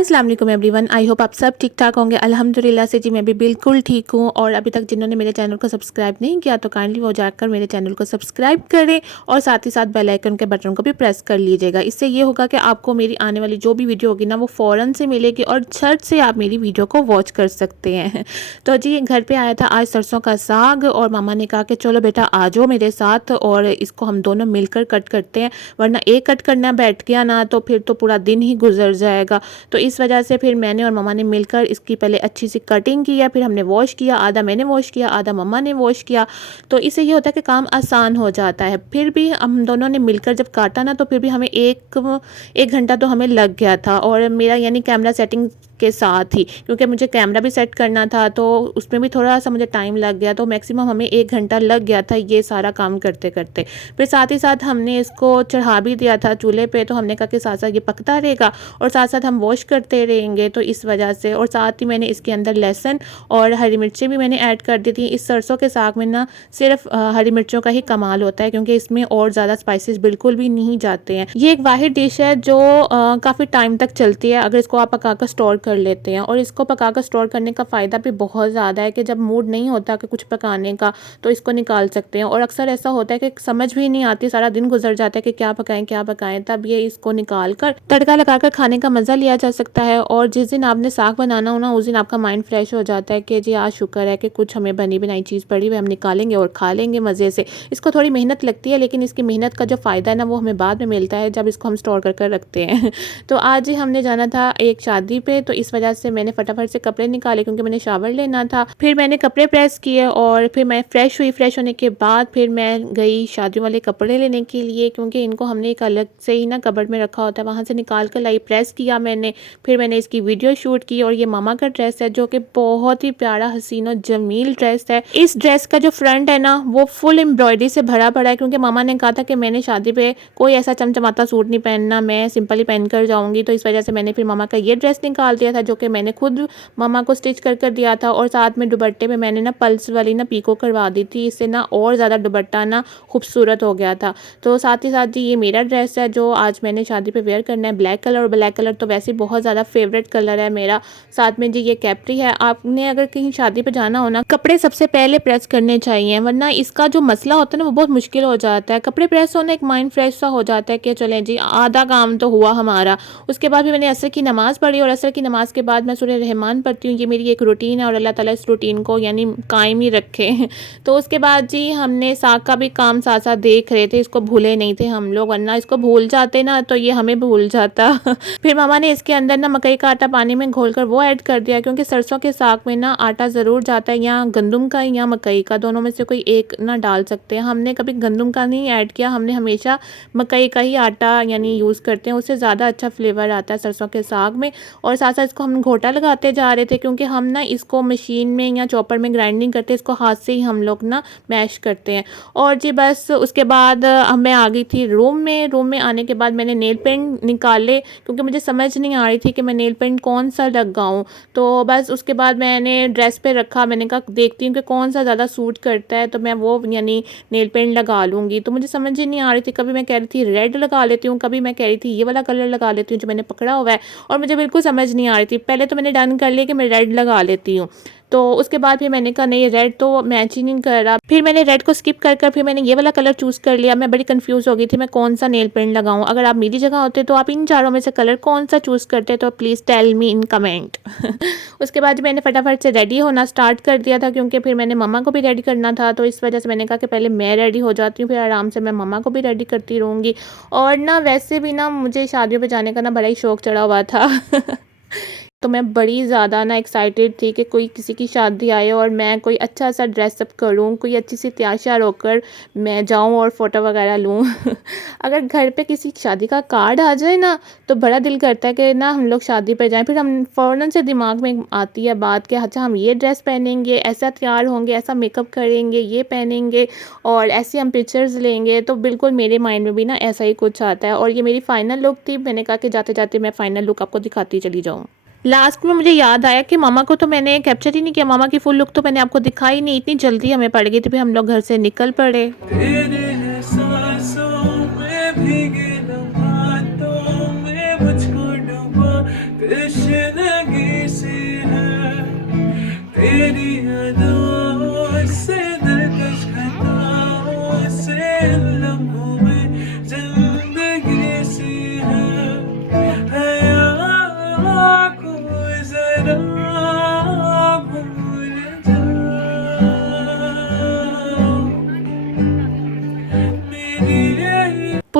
अस्सलाम वालेकुम everyone, I hope आप सब ठीक ठाक होंगे। अल्हम्दुलिल्लाह से जी मैं भी बिल्कुल ठीक हूँ। और अभी तक जिन्होंने मेरे चैनल को सब्सक्राइब नहीं किया तो काइंडली वो जाकर मेरे चैनल को सब्सक्राइब करें और साथ ही साथ बेल आइकन के बटन को भी प्रेस कर लीजिएगा। इससे ये होगा कि आपको मेरी आने वाली जो भी वीडियो होगी ना वो फ़ौरन से मिलेगी और झट से आप मेरी वीडियो को वॉच कर सकते हैं। तो जी घर पर आया था आज सरसों का साग और मामा ने कहा कि चलो बेटा आ जाओ मेरे साथ और इसको हम दोनों मिलकर कट करते हैं, वरना एक कट करना बैठ गया ना तो फिर तो पूरा दिन ही गुजर जाएगा। तो इस वजह से फिर मैंने और मम्मा ने मिलकर इसकी पहले अच्छी सी कटिंग किया, फिर हमने वॉश किया, आधा मैंने वॉश किया आधा मम्मा ने वॉश किया। तो इससे ये होता है कि काम आसान हो जाता है। फिर भी हम दोनों ने मिलकर जब काटा ना तो फिर भी हमें एक घंटा तो हमें लग गया था। और मेरा यानी कैमरा सेटिंग के साथ ही, क्योंकि मुझे कैमरा भी सेट करना था तो उसमें भी थोड़ा सा मुझे टाइम लग गया, तो मैक्सिमम हमें 1 घंटा लग गया था ये सारा काम करते करते। फिर साथ ही साथ हमने इसको चढ़ा भी दिया था चूल्हे पे, तो हमने कहा कि साथ साथ ये पकता रहेगा और साथ साथ हम वॉश करते रहेंगे, तो इस वजह से। और साथ ही मैंने इसके अंदर लहसुन और हरी मिर्चें भी मैंने ऐड कर दी थी। इस सरसों के साग में ना सिर्फ हरी मिर्चों का ही कमाल होता है, क्योंकि इसमें और ज़्यादा स्पाइसेस बिल्कुल भी नहीं जाते हैं। ये एक वाहिद डिश है जो काफ़ी टाइम तक चलती है अगर इसको आप पका कर स्टोर कर लेते हैं। और इसको पकाकर स्टोर करने का फ़ायदा भी बहुत ज़्यादा है कि जब मूड नहीं होता कि कुछ पकाने का तो इसको निकाल सकते हैं। और अक्सर ऐसा होता है कि समझ भी नहीं आती, सारा दिन गुजर जाता है कि क्या पकाएं, तब ये इसको निकाल कर तड़का लगाकर खाने का मज़ा लिया जा सकता है। और जिस दिन आपने साग बनाना हो ना उस दिन आपका माइंड फ्रेश हो जाता है कि जी आज शुक्र है कि कुछ हमें बनी बनाई चीज़ पड़ी हुई हम निकालेंगे और खा लेंगे मज़े से। इसको थोड़ी मेहनत लगती है, लेकिन इसकी मेहनत का जो फ़ायदा है ना वो हमें बाद में मिलता है जब इसको हम स्टोर कर रखते हैं। तो आज ही हमने जाना था एक शादी पे, तो इस वजह से मैंने फटाफट से कपड़े निकाले क्योंकि मैंने शावर लेना था। फिर मैंने कपड़े प्रेस किए और फिर मैं फ्रेश हुई। फ्रेश होने के बाद फिर मैं गई शादियों वाले कपड़े लेने के लिए, क्योंकि इनको हमने एक अलग से ही ना कबर्ड में रखा होता है, वहाँ से निकाल कर लाई, प्रेस किया मैंने। फिर मैंने इसकी वीडियो शूट की। और ये मामा का ड्रेस है जो कि बहुत ही प्यारा हसीन और जमील ड्रेस है। इस ड्रेस का जो फ्रंट है ना वो फुल एम्ब्रॉयडरी से भरा पड़ा है, क्योंकि मामा ने कहा था कि मैंने शादी पे कोई ऐसा चमचमाता सूट नहीं पहनना, मैं सिंपल ही पहन कर जाऊंगी। तो इस वजह से मैंने फिर मामा का ये ड्रेस निकाल दिया था जो कि मैंने खुद मामा को स्टिच कर दिया था। और साथ में दुपट्टे में मैंने ना पल्स वाली ना पीको करवा दी थी, इससे ना और ज़्यादा दुपट्टा ना खूबसूरत हो गया था। तो साथ ही साथ जी ये मेरा ड्रेस है जो आज मैंने शादी पे वेयर करना है, ब्लैक कलर। और ब्लैक कलर तो वैसे बहुत ज़्यादा फेवरेट कलर है मेरा। साथ में जी ये कैप्री है। आपने अगर कहीं शादी पे जाना हो ना कपड़े सबसे पहले प्रेस करने चाहिए, वरना इसका जो मसला होता है ना वो बहुत मुश्किल हो जाता है। कपड़े प्रेस होना एक माइंड फ्रेश सा हो जाता है कि चलें जी आधा काम तो हुआ हमारा। उसके बाद भी मैंने असर की नमाज़ पढ़ी और असर की नमाज़ के बाद मैं सूरह रहमान पढ़ती हूँ। ये मेरी एक रूटीन है और अल्लाह ताला इस रूटीन को यानी कायम ही रखे। तो उसके बाद जी हमने साग का भी काम साथ साथ देख रहे थे, इसको भूले नहीं थे हम लोग, वरना इसको भूल जाते ना तो ये हमें भूल जाता। फिर मामा ने इसके अंदर ना मकई का आटा पानी में घोलकर वो ऐड कर दिया, क्योंकि सरसों के साग में ना आटा ज़रूर जाता है, या गंदम का या मकई का, दोनों में से कोई एक ना डाल सकते हैं। हमने कभी गंदम का नहीं ऐड किया, हमने हमेशा मकई का ही आटा यानी यूज़ करते हैं, उससे ज़्यादा अच्छा फ्लेवर आता है सरसों के साग में। और साथ साथ इसको हम घोटा लगाते जा रहे थे, क्योंकि हम ना इसको मशीन में या चॉपर में ग्राइंडिंग करते, इसको हाथ से ही हम लोग ना मैश करते हैं। और जी बस उसके बाद मैं आ गई थी रूम में आने के बाद मैंने नेल पेंट निकाले, क्योंकि मुझे समझ नहीं आ रही थी कि मैं नेल पेंट कौन सा लगाऊं। तो बस उसके बाद मैंने ड्रेस पे रखा, मैंने कहा देखती हूँ कि कौन सा ज़्यादा सूट करता है तो मैं वो यानी नेल पेंट लगा लूँगी। तो मुझे समझ ही नहीं आ रही थी, कभी मैं कह रही थी रेड लगा लेती हूँ, कभी मैं कह रही थी ये वाला कलर लगा लेती हूँ जो मैंने पकड़ा हुआ है, और मुझे बिल्कुल समझ नहीं आ रही थी। पहले तो मैंने डन कर लिया कि मैं रेड लगा लेती हूँ, तो उसके बाद फिर मैंने कहा नहीं रेड तो मैच ही नहीं कर रहा। फिर मैंने रेड को स्किप कर फिर मैंने ये वाला कलर चूज़ कर लिया। मैं बड़ी कंफ्यूज हो गई थी मैं कौन सा नेल पेंट लगाऊं। अगर आप मेरी जगह होते तो आप इन चारों में से कलर कौन सा चूज़ करते तो please tell me in comment. उसके बाद मैंने फटाफट से रेडी होना स्टार्ट कर दिया था, क्योंकि फिर मैंने मम्मा को भी रेडी करना था। तो इस वजह से मैंने कहा कि पहले मैं रेडी हो जाती हूँ, फिर आराम से मैं मम्मा को भी रेडी करती रहूँगी। और ना वैसे भी ना मुझे शादियों पर जाने का ना बड़ा ही शौक चढ़ा हुआ था। तो मैं बड़ी ज़्यादा ना एक्साइटेड थी कि कोई किसी की शादी आए और मैं कोई अच्छा सा ड्रेसअप करूँ, कोई अच्छी सी तैयार श्यार होकर मैं जाऊँ और फ़ोटो वगैरह लूँ। अगर घर पे किसी शादी का कार्ड आ जाए ना तो बड़ा दिल करता है कि ना हम लोग शादी पे जाएं। फिर हम फ़ौरन से दिमाग में आती है बात कि अच्छा हम ये ड्रेस पहनेंगे, ऐसा तैयार होंगे, ऐसा मेकअप करेंगे, ये पहनेंगे और ऐसे हम पिक्चर्स लेंगे। तो बिल्कुल मेरे माइंड में भी ना ऐसा ही कुछ आता है। और ये मेरी फ़ाइनल लुक थी। मैंने कहा कि जाते जाते मैं फ़ाइनल लुक आपको दिखाती चली जाऊँ। लास्ट में मुझे याद आया कि मामा को तो मैंने कैप्चर ही नहीं किया, मामा की फुल लुक तो मैंने आपको दिखाई नहीं, इतनी जल्दी हमें पड़ गई थी। फिर हम लोग घर से निकल पड़े।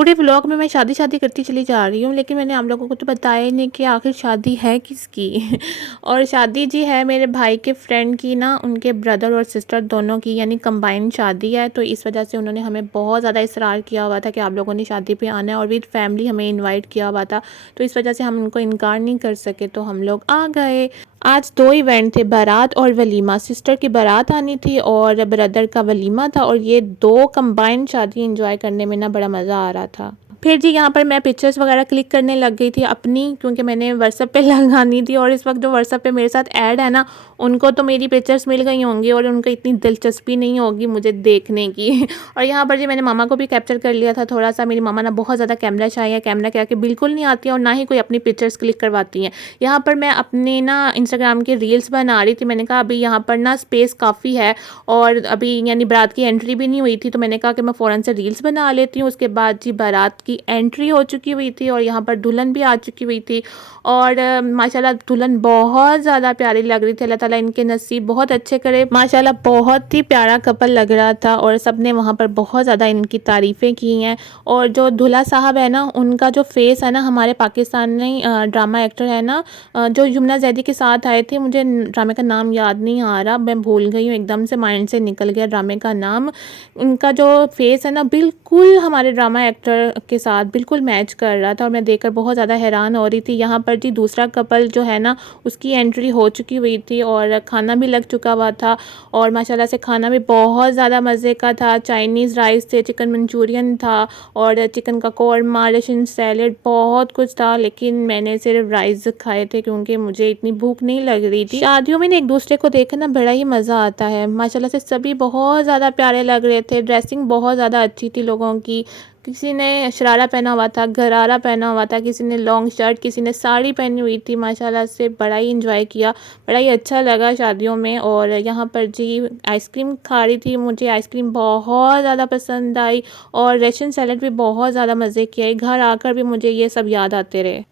पूरे व्लॉग में मैं शादी शादी करती चली जा रही हूँ, लेकिन मैंने आप लोगों को तो बताया ही नहीं कि आखिर शादी है किसकी। और शादी जी है मेरे भाई के फ्रेंड की ना, उनके ब्रदर और सिस्टर दोनों की, यानी कंबाइंड शादी है। तो इस वजह से उन्होंने हमें बहुत ज़्यादा इसरार किया हुआ था कि आप लोगों ने शादी पे आना है, और विद फैमिली हमें इन्वाइट किया हुआ था। तो इस वजह से हम उनको इनकार नहीं कर सके, तो हम लोग आ गए। आज 2 इवेंट थे, बारात और वलीमा। सिस्टर की बारात आनी थी और ब्रदर का वलीमा था, और ये 2 कंबाइंड शादी एंजॉय करने में ना बड़ा मज़ा आ रहा था। फिर जी यहाँ पर मैं पिक्चर्स वगैरह क्लिक करने लग गई थी अपनी, क्योंकि मैंने व्हाट्सएप पे लगानी थी, और इस वक्त जो व्हाट्सएप पे मेरे साथ ऐड है ना, उनको तो मेरी पिक्चर्स मिल गई होंगी और उनको इतनी दिलचस्पी नहीं होगी मुझे देखने की। और यहाँ पर जी मैंने मामा को भी कैप्चर कर लिया था थोड़ा सा। मेरी मामा ना बहुत ज़्यादा कैमरा शाई है, कैमरा के आके बिल्कुल नहीं आती है, और ना ही कोई अपनी पिक्चर्स क्लिक करवाती हैं। यहाँ पर मैं अपने ना इंस्टाग्राम के रील्स बना रही थी। मैंने कहा अभी यहाँ पर ना स्पेस काफ़ी है, और अभी यानी बारात की एंट्री भी नहीं हुई थी, तो मैंने कहा कि मैं फ़ौरन से रील्स बना लेती हूँ। उसके बाद जी बारात की एंट्री हो चुकी हुई थी, और यहाँ पर दुल्हन भी आ चुकी हुई थी, और माशाल्लाह दुल्हन बहुत ज़्यादा प्यारी लग रही थी। अल्लाह ताला इनके नसीब बहुत अच्छे करे। माशाल्लाह बहुत ही प्यारा कपल लग रहा था, और सब ने वहाँ पर बहुत ज़्यादा इनकी तारीफ़ें की हैं। और जो दूल्हा साहब है ना, उनका जो फेस है ना, हमारे पाकिस्तानी ड्रामा एक्टर है ना, जो यमुना जैदी के साथ आए थे, मुझे ड्रामे का नाम याद नहीं आ रहा, मैं भूल गई हूँ, एकदम से माइंड से निकल गया ड्रामे का नाम। उनका जो फेस है ना, बिल्कुल हमारे ड्रामा एक्टर के साथ बिल्कुल मैच कर रहा था, और मैं देखकर बहुत ज़्यादा हैरान हो रही थी। यहाँ पर जी दूसरा कपल जो है ना, उसकी एंट्री हो चुकी हुई थी, और खाना भी लग चुका हुआ था, और माशाल्लाह से खाना भी बहुत ज़्यादा मज़े का था। चाइनीज़ राइस थे, चिकन मंचूरियन था, और चिकन का कौरमा, रशियन सैलेड, बहुत कुछ था। लेकिन मैंने सिर्फ राइस खाए थे, क्योंकि मुझे इतनी भूख नहीं लग रही थी। शादियों में एक दूसरे को देखकर ना बड़ा ही मज़ा आता है। माशाल्लाह से सभी बहुत ज़्यादा प्यारे लग रहे थे। ड्रेसिंग बहुत ज़्यादा अच्छी थी लोगों की। किसी ने शरारा पहना हुआ था, गरारा पहना हुआ था, किसी ने लॉन्ग शर्ट, किसी ने साड़ी पहनी हुई थी। माशाल्लाह से बड़ा ही इंजॉय किया, बड़ा ही अच्छा लगा शादियों में। और यहाँ पर जी आइसक्रीम खा रही थी, मुझे आइसक्रीम बहुत ज़्यादा पसंद आई, और रशियन सैलेड भी बहुत ज़्यादा मज़े की आई। घर आकर भी मुझे ये सब याद आते रहे।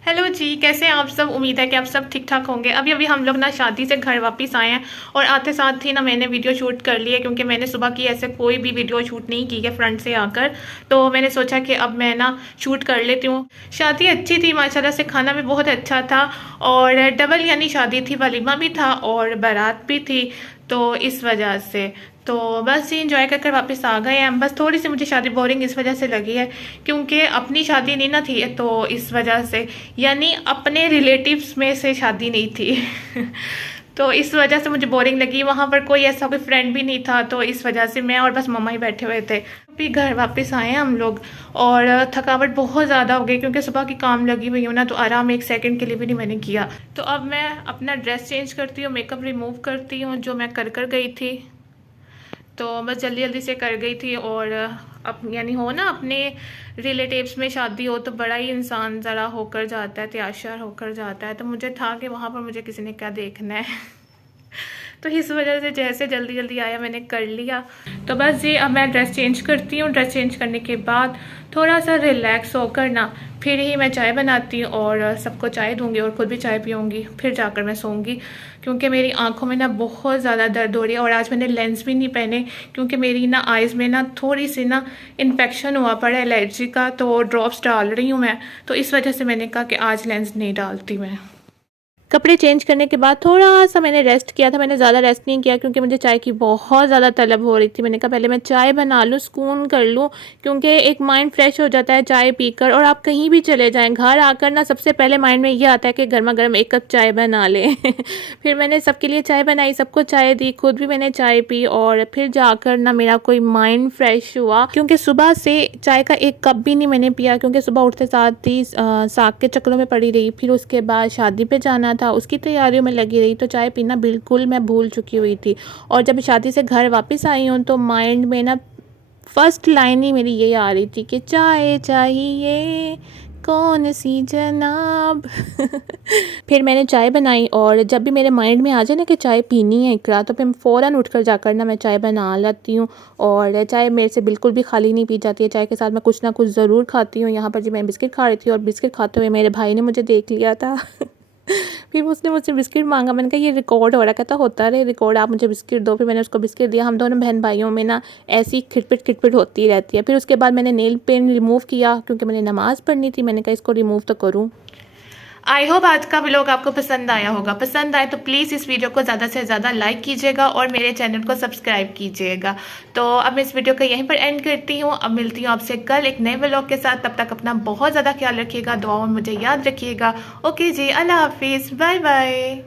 हेलो जी, कैसे हैं आप सब? उम्मीद है कि आप सब ठीक ठाक होंगे। अभी अभी हम लोग ना शादी से घर वापस आए हैं, और आते साथ ही ना मैंने वीडियो शूट कर ली है, क्योंकि मैंने सुबह की ऐसे कोई भी वीडियो शूट नहीं की है फ्रंट से आकर। तो मैंने सोचा कि अब मैं ना शूट कर लेती हूँ। शादी अच्छी थी माशाल्लाह से, खाना भी बहुत अच्छा था, और डबल यानी शादी थी, वलीमा भी था और बारात भी थी। तो इस वजह से तो बस ये इंजॉय कर कर वापस आ गए हैं। बस थोड़ी सी मुझे शादी बोरिंग इस वजह से लगी है, क्योंकि अपनी शादी नहीं ना थी, तो इस वजह से, यानी अपने रिलेटिव्स में से शादी नहीं थी। तो इस वजह से मुझे बोरिंग लगी। वहाँ पर कोई ऐसा कोई फ्रेंड भी नहीं था, तो इस वजह से मैं और बस मम्मा ही बैठे हुए थे। अभी घर वापस आए हैं हम लोग, और थकावट बहुत ज़्यादा हो गई, क्योंकि सुबह की काम लगी हुई हूँ ना, तो आराम एक सेकंड के लिए भी नहीं मैंने किया। तो अब मैं अपना ड्रेस चेंज करती हूँ, मेकअप रिमूव करती हूँ जो मैं कर गई थी। तो बस जल्दी जल्दी से कर गई थी। और अब यानी हो ना, अपने रिलेटिव्स में शादी हो तो बड़ा ही इंसान ज़रा होकर जाता है, तैयार होकर जाता है। तो मुझे था कि वहाँ पर मुझे किसी ने क्या देखना है। तो इस वजह से जैसे जल्दी जल्दी आया मैंने कर लिया। तो बस ये अब मैं ड्रेस चेंज करती हूँ। ड्रेस चेंज करने के बाद थोड़ा सा रिलैक्स होकर ना फिर ही मैं चाय बनाती हूँ, और सबको चाय दूँगी और ख़ुद भी चाय पीऊँगी, फिर जाकर मैं सोऊंगी। क्योंकि मेरी आंखों में ना बहुत ज़्यादा दर्द हो रही है, और आज मैंने लेंस भी नहीं पहने, क्योंकि मेरी ना आइज़ में ना थोड़ी सी ना इन्फेक्शन हुआ पड़ा है एलर्जी का, तो ड्रॉप्स डाल रही हूँ मैं। तो इस वजह से मैंने कहा कि आज लेंस नहीं डालती मैं। कपड़े चेंज करने के बाद थोड़ा सा मैंने रेस्ट किया था। मैंने ज़्यादा रेस्ट नहीं किया, क्योंकि मुझे चाय की बहुत ज़्यादा तलब हो रही थी। मैंने कहा पहले मैं चाय बना लूँ, सुकून कर लूँ, क्योंकि एक माइंड फ्रेश हो जाता है चाय पीकर। और आप कहीं भी चले जाएं, घर आकर ना सबसे पहले माइंड में ये आता है कि गर्मा गर्म एक कप चाय बना लें। फिर मैंने सबके लिए चाय बनाई, सबको चाय दी, खुद भी मैंने चाय पी, और फिर जाकर ना मेरा कोई माइंड फ्रेश हुआ। क्योंकि सुबह से चाय का एक कप भी नहीं मैंने पिया, क्योंकि सुबह उठते साथ ही साग के चक्करों में पड़ी रही। फिर उसके बाद शादी पे जाना था, उसकी तैयारियों में लगी रही, तो चाय पीना बिल्कुल मैं भूल चुकी हुई थी। और जब शादी से घर वापस आई हूँ, तो माइंड में ना फर्स्ट लाइन ही मेरी ये आ रही थी कि चाय चाहिए कौन सी जनाब। फिर मैंने चाय बनाई, और जब भी मेरे माइंड में आ जाए ना कि चाय पीनी है इकरा, तो फिर मैं फ़ौरन उठकर जाकर ना मैं चाय बना लेती हूँ। और चाय मेरे से बिल्कुल भी खाली नहीं पी जाती है, चाय के साथ मैं कुछ ना कुछ ज़रूर खाती हूँ। यहाँ पर जी मैं बिस्किट खा रही थी, और बिस्किट खाते हुए मेरे भाई ने मुझे देख लिया था। फिर उसने मुझसे बिस्किट मांगा, मैंने कहा ये रिकॉर्ड हो रहा है, कहता होता रहे रिकॉर्ड, आप मुझे बिस्किट दो। फिर मैंने उसको बिस्किट दिया। हम दोनों बहन भाइयों में ना ऐसी खिटपिट खिटपिट होती रहती है। फिर उसके बाद मैंने नेल पेंट रिमूव किया क्योंकि मैंने नमाज़ पढ़नी थी, मैंने कहा इसको रिमूव तो करूँ। आई होप आज का व्लॉग आपको पसंद आया होगा। पसंद आए तो प्लीज़ इस वीडियो को ज़्यादा से ज़्यादा लाइक कीजिएगा और मेरे चैनल को सब्सक्राइब कीजिएगा। तो अब मैं इस वीडियो को यहीं पर एंड करती हूँ। अब मिलती हूँ आपसे कल एक नए व्लॉग के साथ। तब तक अपना बहुत ज़्यादा ख्याल रखिएगा, दुआओं में मुझे याद रखिएगा। ओके जी, अल्लाह हाफिज़, बाय बाय।